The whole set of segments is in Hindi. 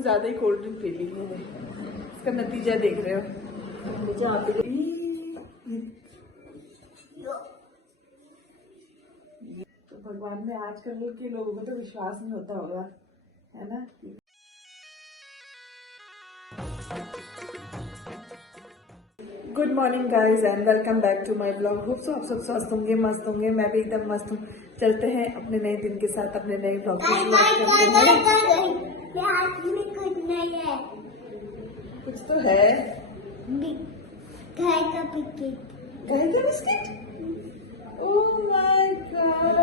कुछ ज्यादा ही कोल्ड ड्रिंक पी ली है। इसका नतीजा देख रहे हो। तो भगवान में आजकल के लोगों को तो विश्वास नहीं होता होगा, है ना। Good morning guys and welcome back to my blog. Hope so आप सब स्वस्थ होंगे, मस्त होंगे। मैं भी एकदम मस्त हूँ। चलते हैं अपने नए दिन के साथ, अपने नए ब्लॉग की शुरुआत करते हैं। कुछ तो है, गाय का बिस्किट। गाय का बिस्किट। Oh my God.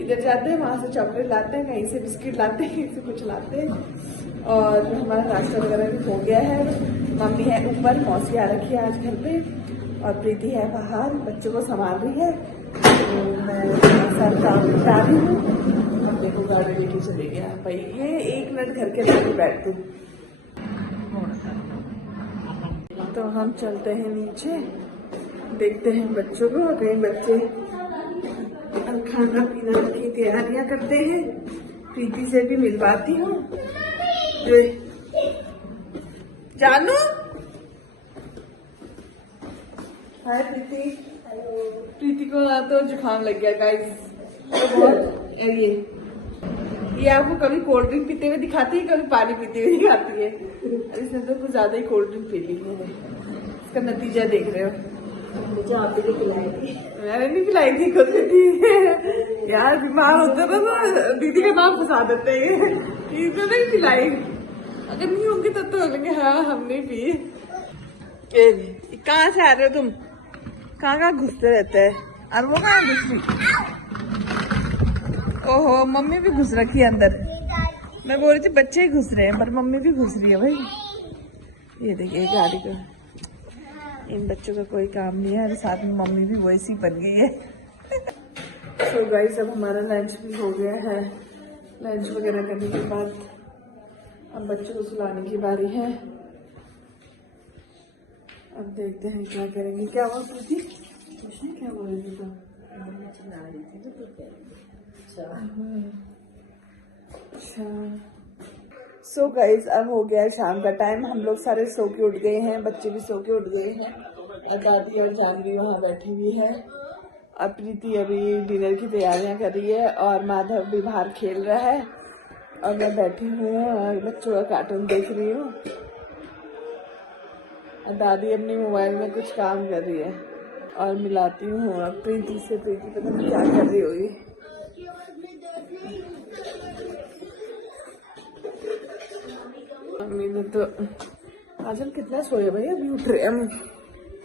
इधर जाते हैं, वहां से चॉकलेट लाते हैं, कहीं से बिस्किट लाते हैं, कहीं से कुछ लाते हैं। और हमारा नाश्ता वगैरह भी हो गया है। मम्मी है ऊपर, मौसी आ रखी है आज घर पे, और प्रीति है बाहर बच्चों को संभाल रही है। तो मैं सब काम निपटा रही हूँ। अब देखो गाड़ी लेके चले गया भाई। ये 1 मिनट घर के अंदर बैठ दो। तो हम चलते हैं नीचे, देखते हैं बच्चों को। कहीं बच्चे खाना पीना की तैयारियां करते हैं। प्रीति से भी मिलवाती हूँ। जानू, हाय प्रीति। प्रीति को तो जुकाम लग गया गाइस, तो बहुत ये आपको कभी कोल्ड ड्रिंक पीते हुए दिखाती है, कभी पानी पीते हुए दिखाती है। इसने तो कुछ ज्यादा ही कोल्ड ड्रिंक पी ली है। इसका नतीजा देख रहे हो। मुझे आप ही पिलाई थी। मैंने नहीं पिलाई थी, खुद थी यार। बीमार होते ना तो दीदी का नाम फंसा देते हैं। तो नहीं पिलाई, अगर नहीं होंगी तब तो बोलेंगे हाँ हमने पी। कहाँ से आ रहे हो तुम? कहाँ घुसते रहते हैं? और वो कहाँ घुस रही? ओहो, मम्मी भी घुस रखी है अंदर। मैं बोल रही थी बच्चे ही घुस रहे हैं, पर मम्मी भी घुस रही है भाई। ये देखिए गाड़ी को, इन बच्चों का कोई काम नहीं है, और साथ में मम्मी भी वैसी बन गई है। तो गाइस अब हमारा लंच भी हो गया है। लंच वगैरह करने के बाद अब बच्चों को सुलाने की बारी है। अब देखते हैं क्या करेंगे। क्या हुआ प्रीति? क्या बोल रही थी तो? अच्छा। सो गाइस अब हो गया है शाम का टाइम। हम लोग सारे सो के उठ गए हैं, बच्चे भी सो के उठ गए हैं, और दादी और जानवी वहाँ बैठी हुई है। अब प्रीति अभी डिनर की तैयारियां कर रही है, और माधव भी बाहर खेल रहा है, और मैं बैठी हूँ और बच्चों का कार्टून देख रही हूँ। और दादी अपने मोबाइल में कुछ काम कर रही है, और मिलाती हूँ अब प्रीति से। प्रीति पता नहीं क्या कर रही होगी। मम्मी ने तो आज हम कितना सोए भाई, अभी उठ रहे हम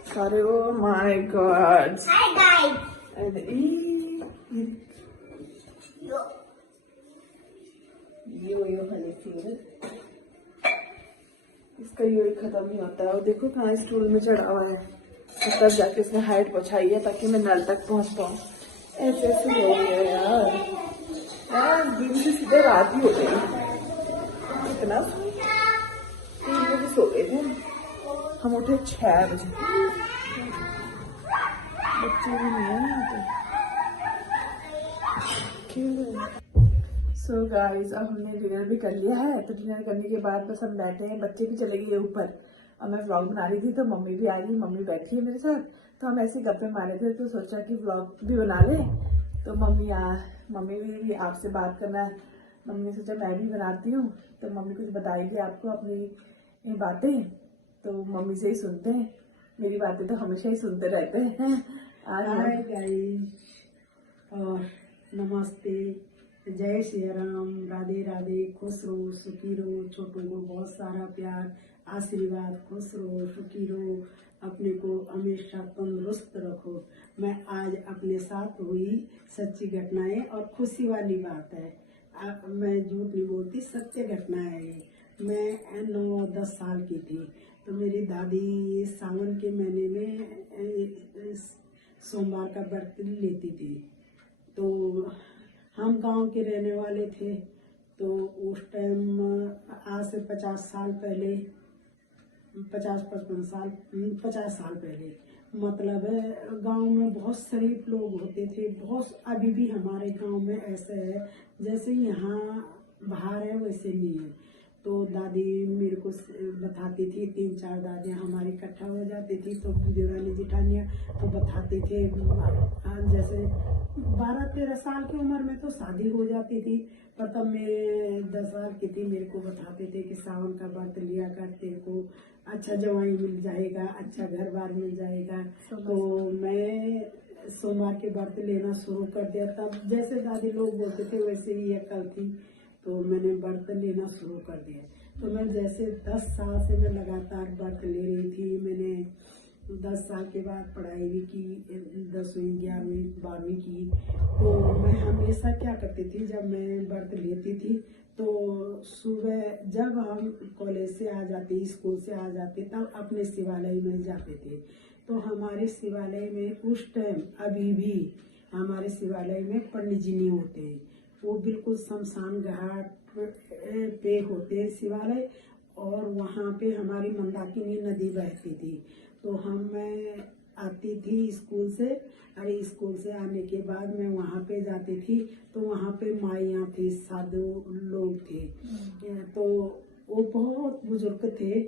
सारे। Oh my God. इसका ये खत्म नहीं होता है। और देखो कहाँ स्टूल में चढ़ा हुआ है, तब जाके उसने हाइट पहुंचाई है ताकि मैं नल तक पहुंच पाऊँ। ऐसे ऐसे हो गया यार। दिन से सीधे रात ही हो गई। कितना 3 बजे सो गए थे हम, उठे 6 बजे। बच्चे भी नहीं है यहाँ पे। सो गाइस अब हमने डिनर भी कर लिया है। तो डिनर करने के बाद बस हम बैठे हैं, बच्चे भी चले गए ऊपर, और मैं व्लॉग बना रही थी। तो मम्मी भी आ गई, मम्मी बैठी है मेरे साथ। तो हम ऐसे गप्पे मारे थे, तो सोचा कि व्लॉग भी बना ले। तो मम्मी भी आपसे बात करना, मम्मी ने सोचा मैं भी बनाती हूँ। तो मम्मी कुछ बताएगी आपको अपनी बातें, तो मम्मी से ही सुनते हैं। मेरी बातें तो हमेशा ही सुनते रहते हैं। हाय गाइस, और नमस्ते, जय श्री राम, राधे राधे। खुश रहो, सुखी रहो, छोटों को बहुत सारा प्यार आशीर्वाद। खुश रहो, सुखी रहो, अपने को हमेशा तंदुरुस्त रखो। मैं आज अपने साथ हुई सच्ची घटनाएं और खुशी वाली बात है। मैं झूठ नहीं बोलती, सत्य घटना है ये। मैं 9-10 साल की थी, तो मेरी दादी सावन के महीने में सोमवार का व्रत लेती थी। तो हम गांव के रहने वाले थे। तो उस टाइम आज से 50 साल पहले, 50 साल पहले, मतलब गांव में बहुत शरीफ लोग होते थे। बहुत, अभी भी हमारे गांव में ऐसे है जैसे यहाँ बाहर है वैसे नहीं है। तो दादी मेरे को बताती थी, 3-4 दादियाँ हमारी इकट्ठा हो जाती थी तो देवरानी जिठानियाँ तो बताते थे। जैसे 12-13 साल की उम्र में तो शादी हो जाती थी, पर तब मैं 10 साल की थी। मेरे को बताते थे कि सावन का व्रत लिया कर, तेरे को अच्छा जवाई मिल जाएगा, अच्छा घर बार मिल जाएगा। तो मैं सोमवार के व्रत लेना शुरू कर दिया। तब जैसे दादी लोग बोलते थे वैसे ही अकल थी, तो मैंने व्रत लेना शुरू कर दिया। तो मैं जैसे 10 साल से मैं लगातार व्रत ले रही थी। मैंने 10 साल के बाद पढ़ाई भी की, 10वीं 11वीं 12वीं की। तो मैं हमेशा क्या करती थी, जब मैं व्रत लेती थी तो सुबह जब हम कॉलेज से आ जाते, स्कूल से आ जाते, तब अपने शिवालय में जाते थे। तो हमारे शिवालय में उस टाइम अभी भी हमारे शिवालय में पंडित जी नहीं होते हैं, वो बिल्कुल शमशान घाट पे होते हैं शिवालय। और वहाँ पे हमारी मंदाकिनी नदी बहती थी। तो मैं आती थी स्कूल से, अरे स्कूल से आने के बाद मैं वहाँ पे जाती थी तो वहाँ पे माइयाँ थी, साधु लोग थे। तो वो बहुत बुजुर्ग थे।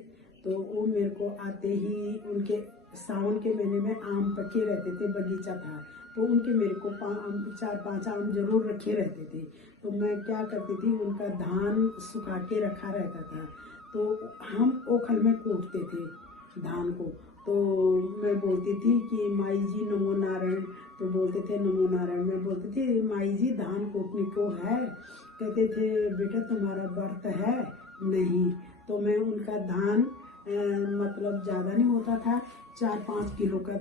तो वो मेरे को आते ही, उनके सावन के महीने में आम पके रहते थे, बगीचा था, तो उनके मेरे को 4-5 आम जरूर रखे रहते थे। तो मैं क्या करती थी, उनका धान सुखा के रखा रहता था, तो हम ओखल में कूटते थे धान को। तो मैं बोलती थी कि माई जी नमो नारायण, तो बोलते थे नमो नारायण। मैं बोलती थी माई जी धान कूटने को है, कहते थे बेटा तुम्हारा व्रत है नहीं। तो मैं उनका धान मतलब ज़्यादा नहीं होता था, 4-5 किलो का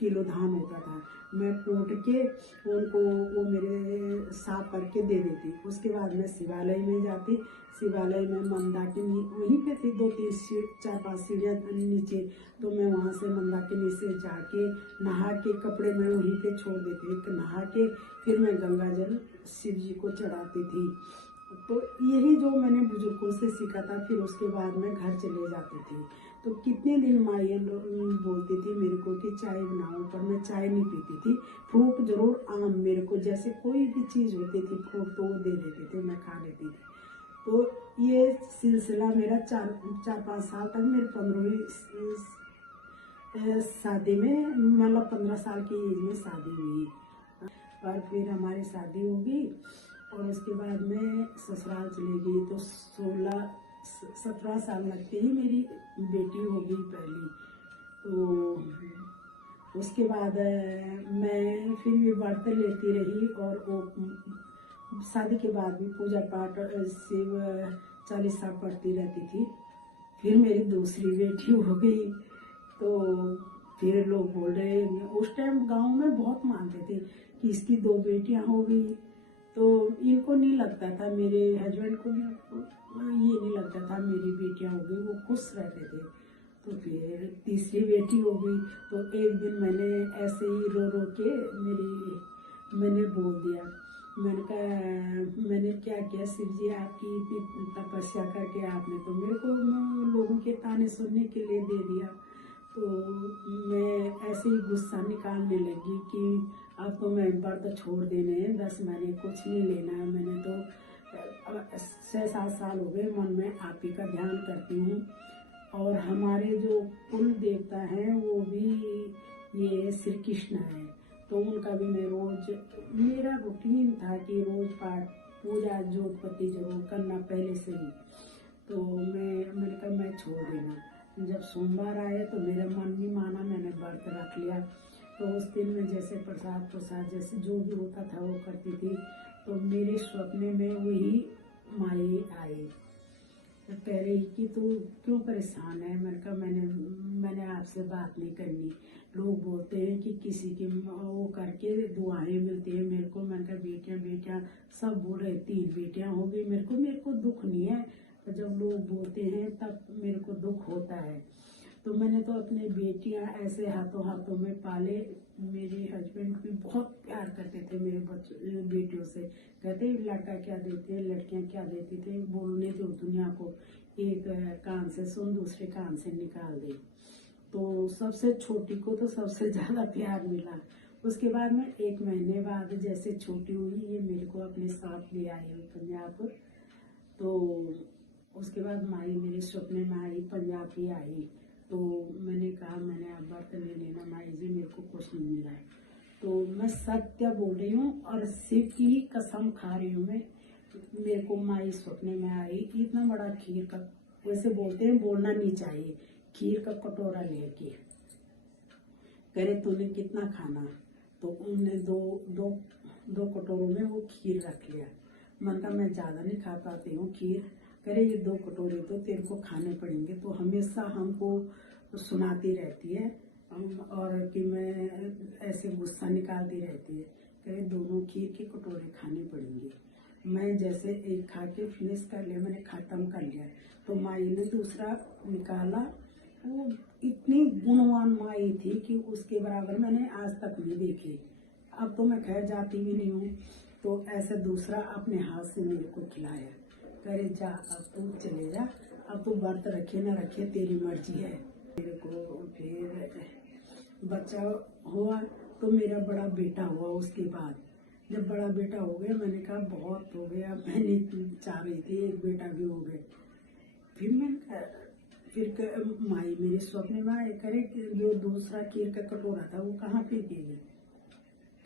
किलो धान होता था, मैं कूट के उनको वो मेरे साफ करके दे देती। उसके बाद मैं शिवालय में जाती। शिवालय में मंदाकिनी वहीं पे थी, 4-5 सीढ़ियाँ नीचे। तो मैं वहाँ से मंदाकिनी से जाके नहा के कपड़े मैं वहीं पे छोड़ देती, नहा के फिर मैं गंगा जल शिव जी को चढ़ाती थी। तो यही जो मैंने बुजुर्गों से सीखा था। फिर उसके बाद मैं घर चले जाती थी। तो कितने दिन माइयाँ बोलती थी मेरे को कि चाय बनाओ, पर मैं चाय नहीं पीती थी। फ्रूट जरूर, आम, मेरे को जैसे कोई भी चीज़ होती थी फ्रूट तो वो दे देते थे, मैं खा लेती थी। तो ये सिलसिला मेरा 4-5 साल तक, मेरे 15वीं शादी में, मतलब 15 साल की एज में शादी हुई। पर फिर हमारी शादी हो गई और उसके बाद मैं ससुराल चली गई। तो 17 साल लगते ही मेरी बेटी हो गई पहली। तो उसके बाद मैं फिर भी व्रत लेती रही। और वो शादी के बाद भी पूजा पाठ शिव चालीसा पढ़ती रहती थी। फिर मेरी दूसरी बेटी हो गई। तो फिर लोग बोल रहे, उस टाइम गांव में बहुत मानते थे कि इसकी 2 बेटियां हो गई। तो इनको नहीं लगता था, मेरे हस्बैंड को भी ये नहीं लगता था मेरी बेटियां हो गई, वो खुश रहते थे। तो फिर तीसरी बेटी हो गई। तो एक दिन मैंने ऐसे ही रो रो के मैंने बोल दिया, मैंने कहा मैंने क्या किया शिव जी, आपकी इतनी तपस्या करके आपने तो मेरे को लोगों के ताने सुनने के लिए दे दिया। तो मैं ऐसे ही गुस्सा निकालने लगी कि अब तो मैं व्रत छोड़ देने हैं, 10 महीने कुछ नहीं लेना है। मैंने तो 6-7 साल हो गए मन में आप ही का ध्यान करती हूँ। और हमारे जो कुल देवता हैं वो भी ये श्री कृष्ण है। तो उनका भी मैं रोज, मेरा रूटीन था कि रोज पाठ पूजा जोतपति जरूर करना पहले से ही। तो मैंने कहा मैं छोड़ देना। जब सोमवार आया तो मेरा मन नहीं माना, मैंने व्रत रख लिया। तो उस दिन में जैसे प्रसाद जैसे जो भी होता था वो करती थी। तो मेरे सपने में वही माई आई, कह रही कि तू क्यों परेशान है। मैंने कहा मैंने आपसे बात नहीं करनी। लोग बोलते हैं कि किसी की वो करके दुआएं मिलती है मेरे को। मैंने कहा बेटियां सब बोल रहे 3 बेटियां हो गई। मेरे को दुख नहीं है, जब लोग बोलते हैं तब मेरे को दुख होता है। तो मैंने तो अपनी बेटियां ऐसे हाथों में पाले। मेरे हस्बैंड भी बहुत प्यार करते थे मेरे बेटियों से। कहते लड़का क्या देते हैं, लड़कियां क्या देती थे, बोलने दो दुनिया को, एक कान से सुन दूसरे कान से निकाल दे। तो सबसे छोटी को तो सबसे ज्यादा प्यार मिला। उसके बाद में 1 महीने बाद जैसे छोटी हुई, ये मेरे को अपने साथ ले आई हुई पंजाब। तो उसके बाद माई मेरे सपने में आई, पंजाब की आई। तो मैंने कहा मैंने अब व्रत नहीं लेना माई जी, मेरे को कुछ नहीं मिला है। तो मैं सत्य बोल रही हूँ और शिव की ही कसम खा रही हूँ मैं। मेरे को माई सपने में आई, इतना बड़ा खीर का, वैसे बोलते हैं बोलना नहीं चाहिए, खीर का कटोरा लेके कह रहे तूने कितना खाना। तो उनने दो कटोरों में वो खीर रख लिया। मन का मैं ज़्यादा नहीं खा पाती हूँ खीर। कह रहे ये 2 कटोरे तो तेरे को खाने पड़ेंगे। तो हमेशा हमको सुनाती रहती है और कि मैं ऐसे गुस्सा निकालती रहती है। कह रहे दोनों खीर के कटोरे खाने पड़ेंगे। मैं जैसे एक खा के फिनिश कर लिया, मैंने ख़त्म कर लिया। तो माई ने दूसरा निकाला। वो इतनी गुणवान माई थी कि उसके बराबर मैंने आज तक नहीं देखी। अब तो मैं खैर जाती भी नहीं हूँ। तो ऐसे दूसरा अपने हाथ से मेरे को खिलाया। करे जा अब तू चले जा, अब तू व्रत रखे ना रखे तेरी मर्जी है। मेरे को फिर बच्चा हुआ तो मेरा बड़ा बेटा हुआ। उसके बाद जब बड़ा बेटा हो गया मैंने कहा बहुत हो गया, मैंने चाह रही थी एक बेटा भी हो गया। फिर माई मेरे स्वप्न में आए, करे कि जो दूसरा खीर का कटोरा था वो कहाँ फेंकेगी।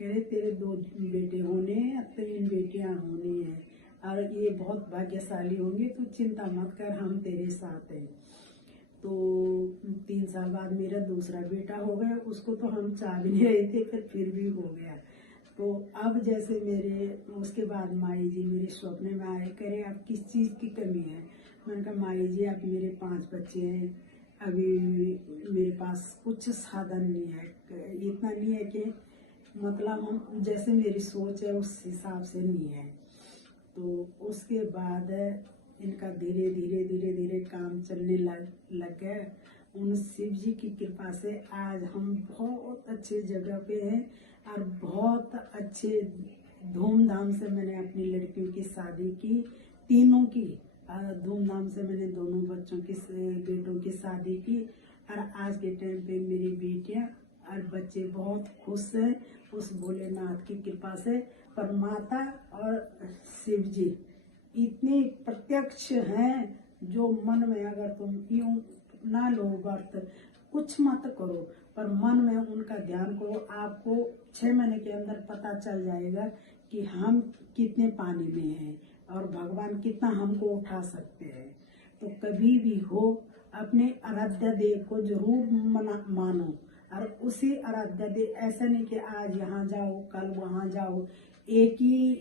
कह रहे तेरे 2 बेटे होने हैं, 3 बेटियां होनी है और ये बहुत भाग्यशाली होंगे, तू चिंता मत कर, हम तेरे साथ हैं। तो 3 साल बाद मेरा दूसरा बेटा हो गया। उसको तो हम चाह भी नहीं रहे थे, फिर भी हो गया। तो अब जैसे मेरे उसके बाद माई जी मेरे स्वप्न में आए, करे अब किस चीज़ की कमी है। मैंने कहा माई जी अब मेरे 5 बच्चे हैं, अभी मेरे पास कुछ साधन नहीं है, इतना नहीं है कि मतलब हम जैसे मेरी सोच है उस हिसाब से नहीं है। तो उसके बाद इनका धीरे धीरे काम चलने लग गया। उन शिव जी की कृपा से आज हम बहुत अच्छे जगह पे हैं और बहुत अच्छे धूमधाम से मैंने अपनी लड़कियों की शादी की, तीनों की धूमधाम से मैंने दोनों बेटों की शादी की। और आज के टाइम पे मेरी बेटियां और बच्चे बहुत खुश हैं उस भोलेनाथ की कृपा से। पर माता और शिव जी इतने प्रत्यक्ष हैं जो मन में अगर तुम यूं ना लो व्रत, कुछ मत करो, पर मन में उनका ध्यान करो, आपको 6 महीने के अंदर पता चल जाएगा कि हम कितने पानी में हैं और भगवान कितना हमको उठा सकते हैं। तो कभी भी हो अपने आराध्य देव को जरूर मानो और उसी आराध्य देव, ऐसा नहीं कि आज यहाँ जाओ कल वहाँ जाओ, एक ही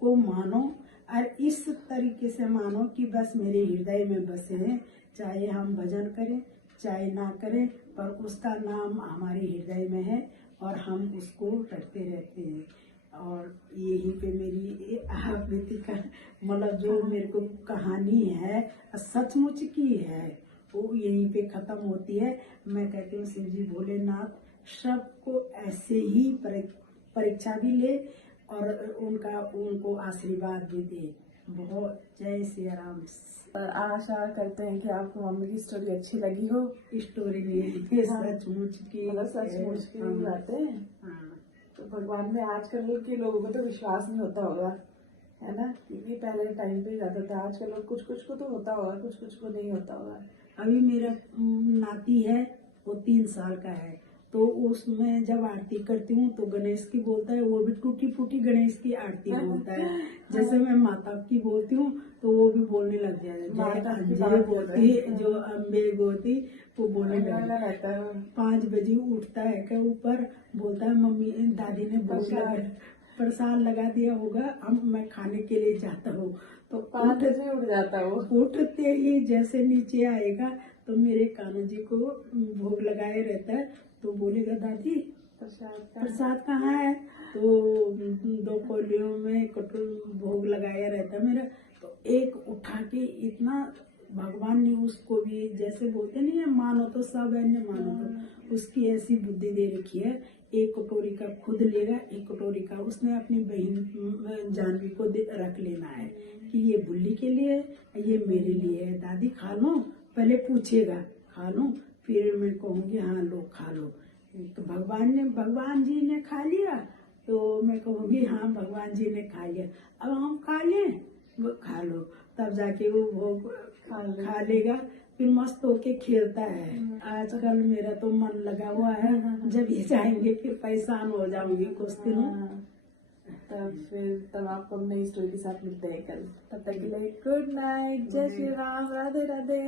को मानो और इस तरीके से मानो कि बस मेरे हृदय में बसे हैं। चाहे हम भजन करें चाहे ना करें, पर उसका नाम हमारे हृदय में है और हम उसको रटते रहते हैं। और यही पे मेरी बीती का मतलब जो मेरे को कहानी है सचमुच की है वो यहीं पे खत्म होती है। मैं कहती हूँ शिव जी भोलेनाथ सबको ऐसे ही परीक्षा भी ले और उनको आशीर्वाद भी दे। बहुत जय श्री राम। आशा करते हैं कि आपको मम्मी की स्टोरी अच्छी लगी हो। स्टोरी नहीं सचमुच की, मतलब सचमुच की बातें हैं। हाँ। तो भगवान में आजकल के लोगों को तो विश्वास नहीं होता होगा, है ना, क्योंकि पहले टाइम पे जाता था। आजकल लोग कुछ कुछ को तो होता होगा, कुछ कुछ को नहीं होता होगा। अभी मेरा नाती है वो 3 साल का है, तो उसमें जब आरती करती हूँ तो गणेश की बोलता है, वो भी टूटी फूटी गणेश की आरती बोलता है। जैसे मैं माता की बोलती हूँ तो वो भी बोलने लग जाता है। जय बोलती जो अम्बे बोलती वो बोलने लगता है। 5 बजे उठता है क्या ऊपर, बोलता है मम्मी दादी ने प्रसाद लगा दिया होगा, अब मैं खाने के लिए जाता हूँ। तो 5 बजे उठ जाता हो। उठते ही जैसे नीचे आएगा तो मेरे कान्हा जी को भोग लगाए रहता है। तो बोलेगा दादी प्रसाद कहाँ है, तो 2 कोलियों में भोग लगाया रहता है मेरा। तो एक उठा के इतना भगवान ने उसको भी जैसे बोलते नहीं है मानो तो सब है, न मानो तो उसकी ऐसी बुद्धि दे रखी है। 1 कटोरी का खुद लेगा, 1 कटोरी का उसने अपनी बहन जानवी को रख लेना है कि ये बुल्ली के लिए ये मेरे लिए है, दादी खा लो। पहले पूछेगा खा लो, फिर मैं कहूँगी हाँ लो खा लो। तो भगवान जी ने खा लिया तो मैं कहूँगी हाँ भगवान जी ने खा लिया, अब हम खा लें, वो खा लो। तब जाके वो खा लेगा, फिर मस्त होके खेलता है। आजकल मेरा तो मन लगा हुआ है, जब ये जाएंगे फिर परेशान हो जाऊंगी कुछ दिनों। तब आपको नई स्टोरी के साथ मिलते हैं कल। तब तक के लिए गुड नाइट, जय श्री राम, राधे राधे।